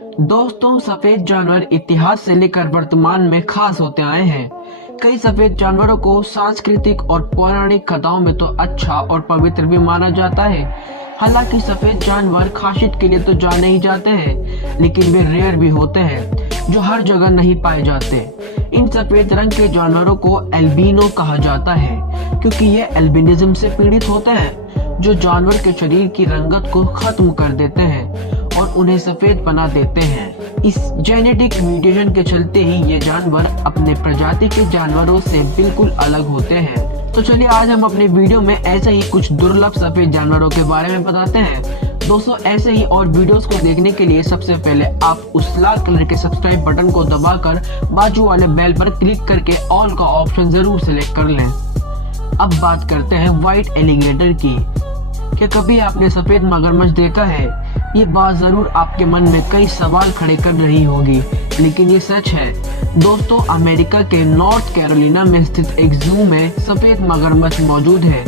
दोस्तों, सफेद जानवर इतिहास से लेकर वर्तमान में खास होते आए हैं। कई सफेद जानवरों को सांस्कृतिक और पौराणिक कथाओं में तो अच्छा और पवित्र भी माना जाता है। हालांकि सफेद जानवर खासियत के लिए तो जाने ही जाते हैं, लेकिन वे रेयर भी होते हैं जो हर जगह नहीं पाए जाते। इन सफेद रंग के जानवरों को एल्बिनो कहा जाता है, क्योंकि ये एल्बिनिज्म से पीड़ित होते हैं, जो जानवर के शरीर की रंगत को खत्म कर देते हैं और उन्हें सफेद बना देते हैं। इस जेनेटिक म्यूटेशन के चलते ही ये जानवर अपने प्रजाति के जानवरों से बिल्कुल अलग होते हैं। तो चलिए आज हम अपने वीडियो में ऐसे ही कुछ दुर्लभ सफेद जानवरों के बारे में बताते हैं। दोस्तों, ऐसे ही और वीडियोस को देखने के लिए सबसे पहले आप उस लाल कलर के सब्सक्राइब बटन को दबाकर बाजू वाले बेल पर क्लिक करके ऑल का ऑप्शन जरूर सिलेक्ट कर लें। अब बात करते हैं व्हाइट एलिगेटर की। क्या कभी आपने सफेद मगरमच्छ देखा है? ये बात जरूर आपके मन में कई सवाल खड़े कर रही होगी, लेकिन ये सच है। दोस्तों, अमेरिका के नॉर्थ कैरोलिना में स्थित एक जू में सफेद मगरमच्छ मौजूद है।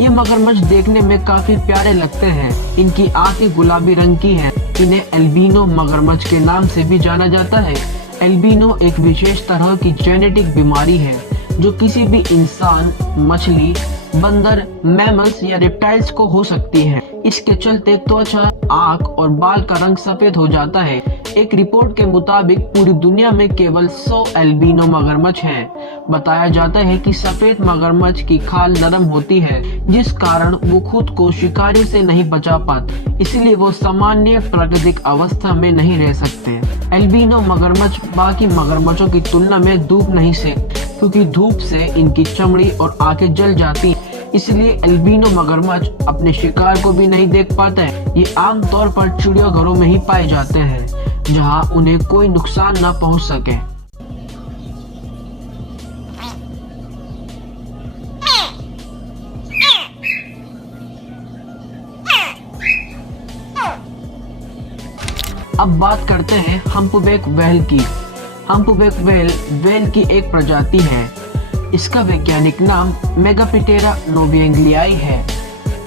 ये मगरमच्छ देखने में काफी प्यारे लगते हैं। इनकी आंखें गुलाबी रंग की हैं। इन्हें एल्बिनो मगरमच्छ के नाम से भी जाना जाता है। एल्बिनो एक विशेष तरह की जेनेटिक बीमारी है जो किसी भी इंसान, मछली, बंदर, मैमल्स या रेप्टाइल्स को हो सकती है। इसके चलते त्वचा, आंख और बाल का रंग सफेद हो जाता है। एक रिपोर्ट के मुताबिक पूरी दुनिया में केवल 100 एल्बिनो मगरमच्छ हैं। बताया जाता है कि सफेद मगरमच्छ की खाल नरम होती है, जिस कारण वो खुद को शिकारियों से नहीं बचा पाते, इसलिए वो सामान्य प्राकृतिक अवस्था में नहीं रह सकते। एल्बिनो मगरमच्छ बाकी मगरमच्छों की तुलना में धूप नहीं सेकते, क्योंकि धूप से इनकी चमड़ी और आंखें जल जाती हैं। इसलिए एल्बिनो मगरमच्छ अपने शिकार को भी नहीं देख पाते हैं। ये आमतौर पर चिड़ियाघरों में ही पाए जाते हैं, जहां उन्हें कोई नुकसान न पहुंच सके। अब बात करते हैं हम्पबैक व्हेल की। हम्पबैक व्हेल की एक प्रजाति है। इसका वैज्ञानिक नाम मेगापिटेरा नोविएग्लियाई है।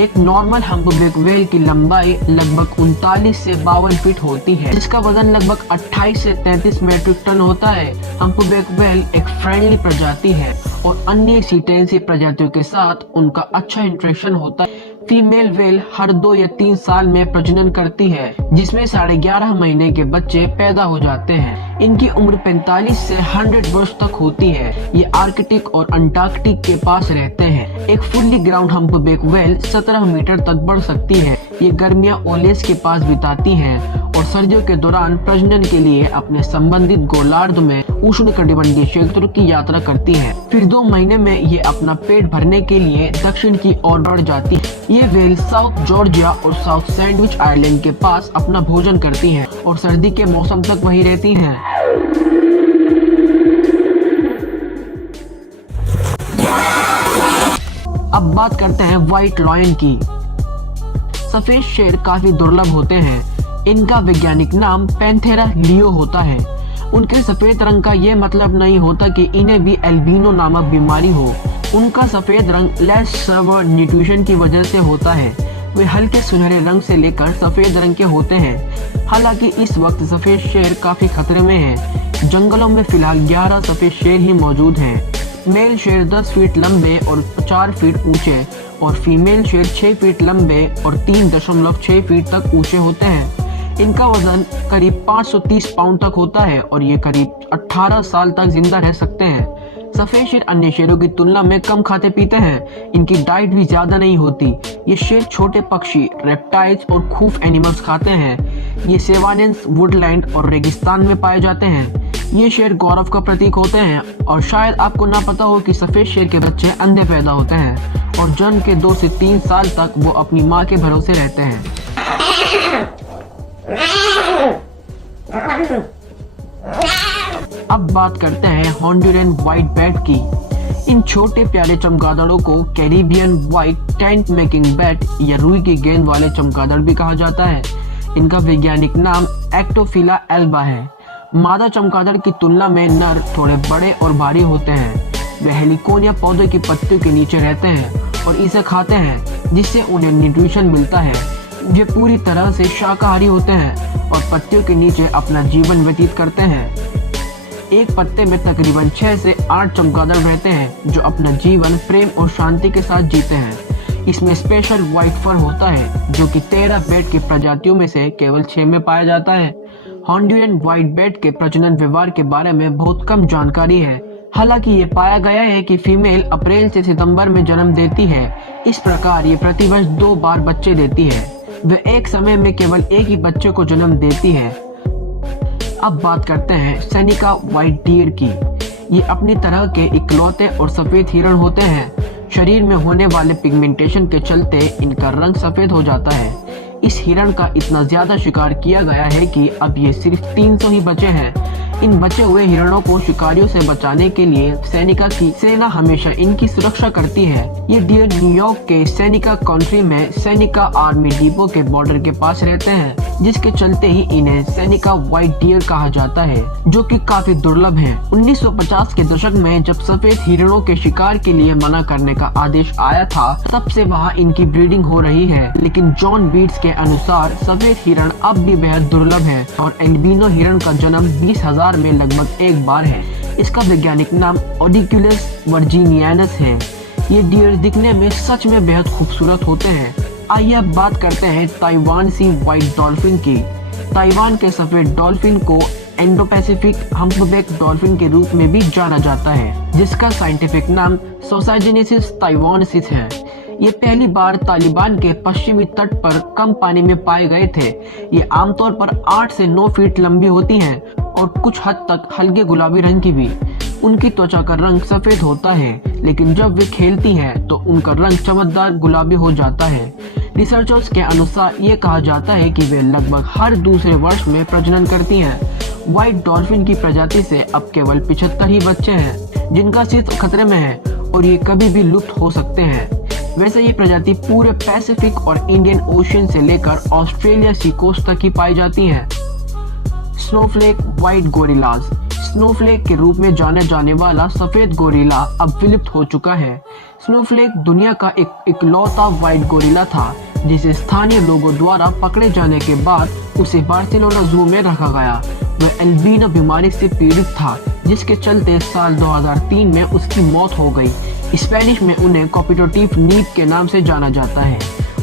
एक नॉर्मल हम्पबैक व्हेल की लंबाई लगभग 39 से 52 फीट होती है, जिसका वजन लगभग 28 से 33 मीट्रिक टन होता है। हम्पबैक व्हेल एक फ्रेंडली प्रजाति है और अन्य सीटेंसी प्रजातियों के साथ उनका अच्छा इंटरेक्शन होता है। फीमेल व्हेल हर 2 या 3 साल में प्रजनन करती है, जिसमें 11.5 महीने के बच्चे पैदा हो जाते हैं। इनकी उम्र 45 से 100 वर्ष तक होती है। ये आर्कटिक और अंटार्कटिक के पास रहते हैं। एक fully grown humpback whale 17 metre तक बढ़ सकती है। ये गर्मियां ओलेस के पास बिताती हैं और सर्दियों के दौरान प्रजनन के लिए अपने संबंधित गोलार्ध में उष्णकटिबंधीय क्षेत्रों की यात्रा करती है। फिर 2 महीने में ये अपना पेट भरने के लिए दक्षिण की ओर बढ़ जाती है। ये व्हेल साउथ जॉर्जिया और साउथ सैंडविच आइलैंड के पास अपना भोजन करती है और सर्दी के मौसम तक वहीं रहती हैं। अब बात करते हैं व्हाइट लॉयन की। सफेद शेर काफी दुर्लभ होते हैं। इनका वैज्ञानिक नाम पैंथेरा लियो होता है। उनके सफेद रंग का ये मतलब नहीं होता कि इन्हें भी एल्बिनो नामक बीमारी हो। उनका सफेद रंग लेस सर्वर न्यूट्रिशन की वजह से होता है। वे हल्के सुनहरे रंग से लेकर सफेद रंग के होते हैं। हालांकि इस वक्त सफेद शेर काफी खतरे में हैं। जंगलों में फिलहाल 11 सफेद शेर ही मौजूद हैं। मेल शेर 10 फीट लंबे और 4 फीट ऊंचे और फीमेल शेर 6 फीट लंबे और 3.6 फीट तक ऊंचे होते हैं। इनका वजन करीब 530 पाउंड तक होता है और ये करीब 18 साल तक जिंदा रह सकते हैं। सफेद शेर अन्य शेरों की तुलना में कम खाते पीते हैं। इनकी डाइट भी ज्यादा नहीं होती। ये शेर छोटे पक्षी, रेप्टाइल्स और खूफ एनिमल्स खाते हैं। ये सेवानेंस, वुडलैंड और रेगिस्तान में पाए जाते हैं। ये शेर गौरव का प्रतीक होते हैं और शायद आपको ना पता हो कि सफेद शेर के बच्चे अंधे पैदा होते हैं और जन्म के 2 से 3 साल तक वो अपनी माँ के भरोसे रहते हैं। अब बात करते हैं हॉन्डुरन व्हाइट बैट की। इन छोटे प्यारे चमगादड़ों को Caribbean white tent making bat या रुई की गेंद वाले चमगादड़ भी कहा जाता है। इनका वैज्ञानिक नाम एक्टोफिला एल्बा है। मादा चमगादड़ की तुलना में नर थोड़े बड़े और भारी होते हैं। वे हेलिकोनिया पौधे की पत्तियों के नीचे रहते हैं और इसे खाते हैं, जिससे उन्हें न्यूट्रिशन मिलता है। ये पूरी तरह से शाकाहारी होते हैं और पत्तियों के नीचे अपना जीवन व्यतीत करते हैं। एक पत्ते में तकरीबन 6 से 8 चमगादड़ रहते हैं जो अपना जीवन प्रेम और शांति के साथ जीते हैं। इसमें स्पेशल व्हाइट फर होता है जो कि 13 बेट की प्रजातियों में से केवल 6 में पाया जाता है। हॉन्डुरियन व्हाइट बेट के प्रजनन व्यवहार के बारे में बहुत कम जानकारी है। हालांकि ये पाया गया है कि फीमेल अप्रैल से सितंबर में जन्म देती है। इस प्रकार ये प्रतिवर्ष 2 बार बच्चे देती है। वह एक समय में केवल एक ही बच्चे को जन्म देती है। अब बात करते हैं सेनिका व्हाइट डियर की। ये अपनी तरह के इकलौते और सफेद हिरण होते हैं। शरीर में होने वाले पिगमेंटेशन के चलते इनका रंग सफेद हो जाता है। इस हिरण का इतना ज्यादा शिकार किया गया है कि अब ये सिर्फ 300 ही बचे हैं। इन बचे हुए हिरणों को शिकारियों से बचाने के लिए सैनिका की सेना हमेशा इनकी सुरक्षा करती है। ये डियर न्यूयॉर्क के सैनिका काउंटी में सैनिका आर्मी डिपो के बॉर्डर के पास रहते हैं, जिसके चलते ही इन्हें सैनिका व्हाइट डियर कहा जाता है, जो कि काफी दुर्लभ है। 1950 के दशक में जब सफेद हिरणों के शिकार के लिए मना करने का आदेश आया था, तब से वहाँ इनकी ब्रीडिंग हो रही है। लेकिन जॉन बीट्स के अनुसार सफेद हिरण अब भी बेहद दुर्लभ है और एल्बिनो हिरण का जन्म 20,000 में लगभग एक बार है। इसका वैज्ञानिक नाम ओडिकुलस वर्जीनियानस है। ये डियर दिखने में सच में बेहद खूबसूरत होते हैं। आइए अब बात करते हैं ताइवान सी व्हाइट डॉल्फिन की। ताइवान के सफेद डॉल्फिन को इंडो पैसिफिक हम्पबैक डॉल्फिन के रूप में भी जाना जाता है, जिसका साइंटिफिक नाम सोसाइजेनेसिस ताइवानसिस है। ये पहली बार तालिबान के पश्चिमी तट पर कम पानी में पाए गए थे। ये आमतौर पर 8 से 9 फीट लंबी होती हैं और कुछ हद तक हल्के गुलाबी रंग की भी। उनकी त्वचा का रंग सफेद होता है, लेकिन जब वे खेलती हैं तो उनका रंग चमकदार गुलाबी हो जाता है। रिसर्चर्स के अनुसार ये कहा जाता है कि वे लगभग हर दूसरे वर्ष में प्रजनन करती हैं। व्हाइट डॉल्फिन की प्रजाति से अब केवल 75 ही बच्चे हैं, जिनका अस्तित्व खतरे में है और ये कभी भी लुप्त हो सकते हैं। वैसे ये प्रजाति पूरे पैसिफिक और इंडियन ओशियन से लेकर ऑस्ट्रेलिया सी कोस्ट तक ही पाई जाती है। Snowflake white gorillas. स्नोफ्लेक के रूप में जाने जाने वाला सफेद गोरिल्ला अब विलुप्त हो चुका है। स्नोफ्लेक दुनिया का एक इकलौता व्हाइट गोरिल्ला था, जिसे स्थानीय लोगों द्वारा पकड़े जाने के बाद उसे बार्सिलोना जू में रखा गया। वह एल्बिनो बीमारी से पीड़ित था, जिसके चलते साल 2003 में उसकी मौत हो गई। स्पेनिश में उन्हें कॉपिटोटिव नीप के नाम से जाना जाता है।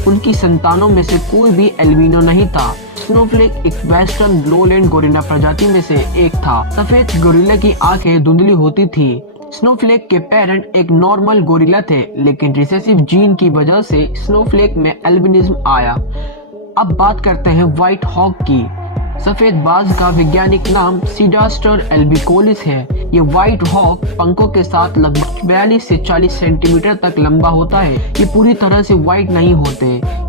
उनकी संतानों में से कोई भी एल्बिनो नहीं था। स्नोफ्लेक एक वेस्टर्न लोलैंड गोरिल्ला प्रजाति में से एक था। सफेद गोरिल्ला की आंखें धुंधली होती थी। स्नोफ्लेक के पेरेंट एक नॉर्मल गोरिल्ला थे, लेकिन रिसेसिव जीन की वजह से स्नोफ्लेक में एल्बिनिज्म आया। अब बात करते हैं व्हाइट हॉक की। सफेद बाज का वैज्ञानिक नाम सीडास्टर एल्बिकोलिस है। ये व्हाइट हॉक पंखों के साथ लगभग 42 से 40 सेंटीमीटर तक लंबा होता है। ये पूरी तरह से व्हाइट नहीं होते।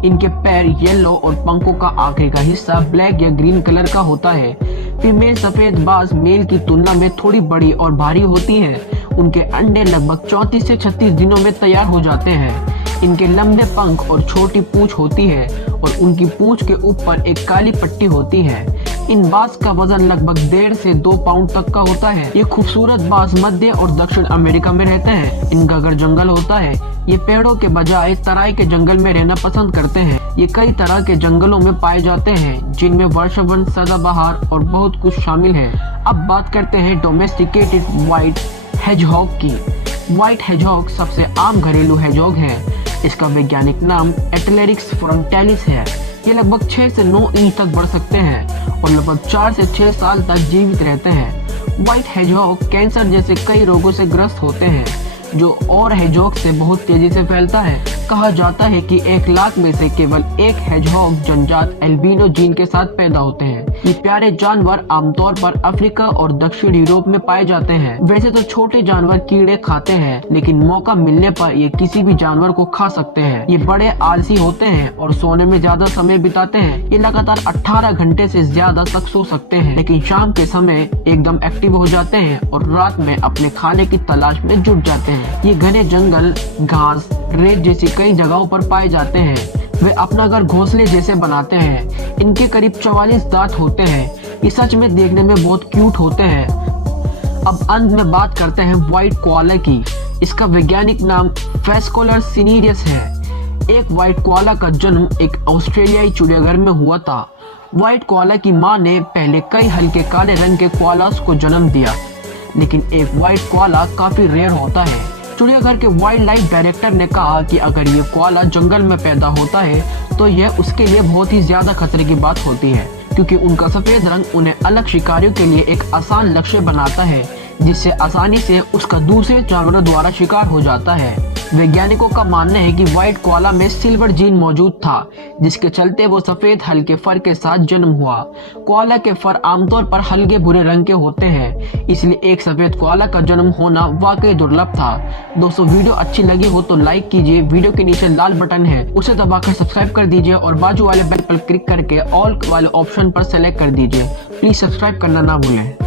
इनके पैर येलो और पंखों का आखिरी का हिस्सा ब्लैक या ग्रीन कलर का होता है। फीमेल सफेद बाज मेल की तुलना में थोड़ी बड़ी और भारी होती है। उनके अंडे लगभग 34 से 36 दिनों में तैयार हो जाते हैं। इनके लंबे पंख और छोटी पूंछ होती है और उनकी पूंछ के ऊपर एक काली पट्टी होती है। इन बाज का वजन लगभग 1.5 से 2 पाउंड तक का होता है। ये खूबसूरत बाज मध्य और दक्षिण अमेरिका में रहते हैं। इनका घर जंगल होता है। ये पेड़ों के बजाय तराई के जंगल में रहना पसंद करते हैं। ये कई तरह के जंगलों में पाए जाते हैं, जिनमें वर्षावन, सदाबहार और बहुत कुछ शामिल है। अब बात करते हैं डोमेस्टिकेटेड व्हाइट हेजहॉग की। व्हाइट हेजहॉग सबसे आम घरेलू हेजहॉग है। इसका वैज्ञानिक नाम एटलेरिक्स फ्रंटालिस है। ये लगभग 6 से 9 इंच तक बढ़ सकते हैं और लगभग 4 से 6 साल तक जीवित रहते हैं। व्हाइट हेजहॉग कैंसर जैसे कई रोगों से ग्रस्त होते हैं, जो और हेजहॉग से बहुत तेजी से फैलता है। कहा जाता है कि 1 लाख में से केवल एक हेजहॉग जनजात एल्बिनो जीन के साथ पैदा होते हैं। ये प्यारे जानवर आमतौर पर अफ्रीका और दक्षिण यूरोप में पाए जाते हैं। वैसे तो छोटे जानवर कीड़े खाते हैं, लेकिन मौका मिलने पर ये किसी भी जानवर को खा सकते हैं। ये बड़े आलसी होते हैं और सोने में ज्यादा समय बिताते हैं। ये लगातार 18 घंटे से ज्यादा तक सो सकते हैं, लेकिन शाम के समय एकदम एक्टिव हो जाते हैं और रात में अपने खाने की तलाश में जुट जाते हैं। ये घने जंगल, घास, रेत जैसी कई जगहों पर पाए जाते हैं। वे अपना घर घोंसले जैसे बनाते हैं। इनके करीब 44 दांत होते हैं। ये सच में देखने में बहुत क्यूट होते हैं। अब अंत में बात करते हैं व्हाइट कोआला की। इसका वैज्ञानिक नाम फेस्कोलर सिनेरियस है। एक व्हाइट कोआला का जन्म एक ऑस्ट्रेलियाई चिड़ियाघर में हुआ था। व्हाइट कोआला की मां ने पहले कई हल्के काले रंग के कोआलास को जन्म दिया, लेकिन एक व्हाइट कोआला काफी रेयर होता है। चिड़ियाघर के वाइल्ड लाइफ डायरेक्टर ने कहा कि अगर ये कोआला जंगल में पैदा होता है तो यह उसके लिए बहुत ही ज्यादा खतरे की बात होती है, क्योंकि उनका सफेद रंग उन्हें अलग शिकारियों के लिए एक आसान लक्ष्य बनाता है, जिससे आसानी से उसका दूसरे जानवरों द्वारा शिकार हो जाता है। वैज्ञानिकों का मानना है कि व्हाइट कोआला में सिल्वर जीन मौजूद था, जिसके चलते वो सफेद हल्के फर के साथ जन्म हुआ। कोआला के फर आमतौर पर हल्के भूरे रंग के होते हैं, इसलिए एक सफेद कोआला का जन्म होना वाकई दुर्लभ था। दोस्तों, वीडियो अच्छी लगी हो तो लाइक कीजिए, वीडियो के नीचे लाल बटन है उसे दबाकर सब्सक्राइब कर दीजिए और बाजू वाले बेल पर क्लिक करके ऑल वाले ऑप्शन पर सेलेक्ट कर दीजिए। प्लीज सब्सक्राइब करना ना भूलें।